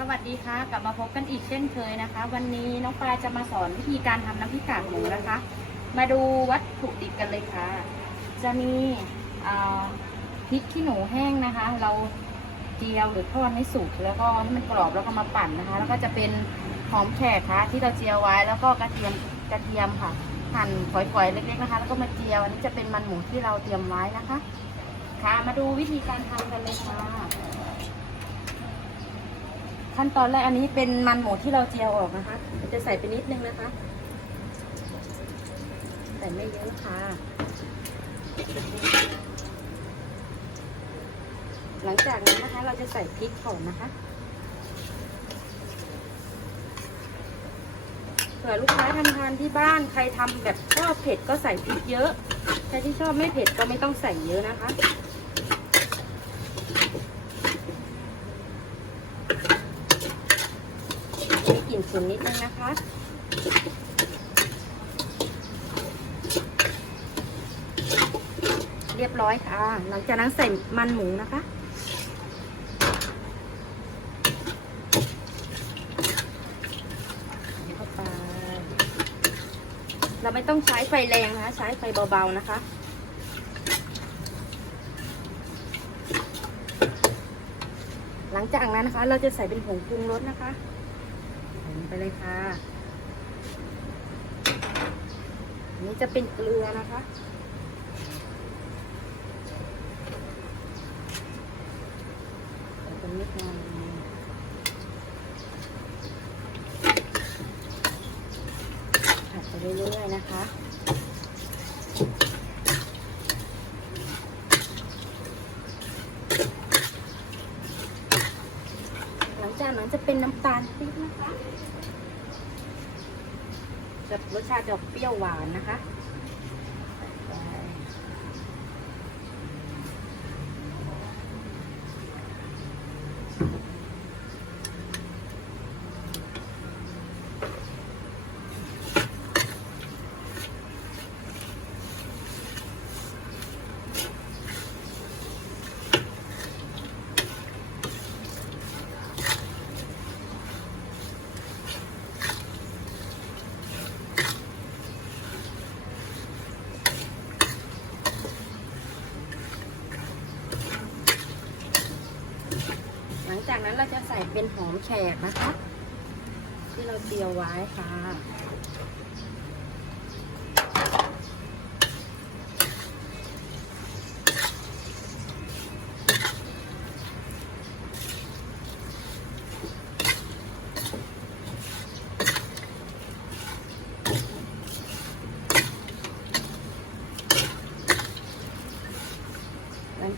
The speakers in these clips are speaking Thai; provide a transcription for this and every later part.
สวัสดีค่ะ กลับมาพบกันอีกเช่นเคยนะคะ วันนี้น้องปลาจะมาสอนวิธีการทำน้ำพริกกากหมูนะคะ มาดูวัตถุดิบกันเลยค่ะ จะมีพริกขี้หนูแห้งนะคะ เราเจียวหรือทอดให้สุกแล้วก็ให้มันกรอบแล้วก็มาปั่นนะคะ แล้วก็จะเป็นหอมแขกค่ะ ที่เราเจียวไว้แล้วก็กระเทียมกระเทียมค่ะหั่นฝอยๆเล็กๆนะคะ แล้วก็มาเจียวอันนี้จะเป็นมันหมูที่เราเตรียมไว้นะคะ ค่ะ มาดูวิธีการทำกันเลยค่ะ ขั้นตอนแรกอันนี้เป็นมันหมูที่เราเจียวออกนะคะจะใส่ไปนิดนึงนะคะแต่ไม่เยอะค่ะ หลังจากนั้นนะคะเราจะใส่พริกก่อนนะคะเผื่อลูกค้าทำทานที่บ้านใครทำแบบชอบเผ็ดก็ใส่พริกเยอะ ใครที่ชอบไม่เผ็ดก็ไม่ต้องใส่เยอะนะคะ มีกลิ่นฉุนนิดนึงนะคะ เรียบร้อยค่ะ หลังจากนั้นใส่มันหมูนะคะเข้าไปเราไม่ต้องใช้ไฟแรงนะคะ ใช้ไฟเบาๆนะคะหลังจากนั้นนะคะ เราจะใส่เป็นผงปรุงรสนะคะ เลยค่ะนี้จะเป็นเกลือนะคะใส่เป็นนิดน่อยผัดไปเรื่อยๆนะคะ หลัง จะเป็นน้ำตาลปี๊บนะคะจะรสชาติจะเปรี้ยวหวานนะคะ จากนั้นเราจะใส่เป็นหอมแขกนะคะ ที่เราเตรียวไว้ค่ะ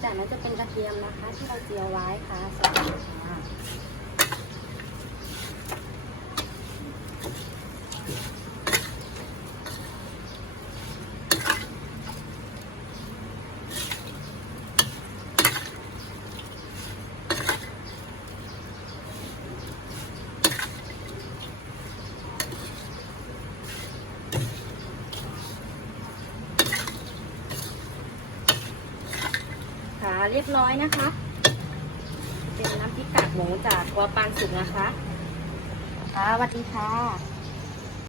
จากนั้นจะเป็นกระเทียมนะคะ ที่เราเจียวไว้ค่ะส่ไปค่ะค่ะ เรียบร้อยนะคะ เป็นน้ำพริกกากหมูจากกัวปานสุกนะคะค่ะสวัสดีค่ะ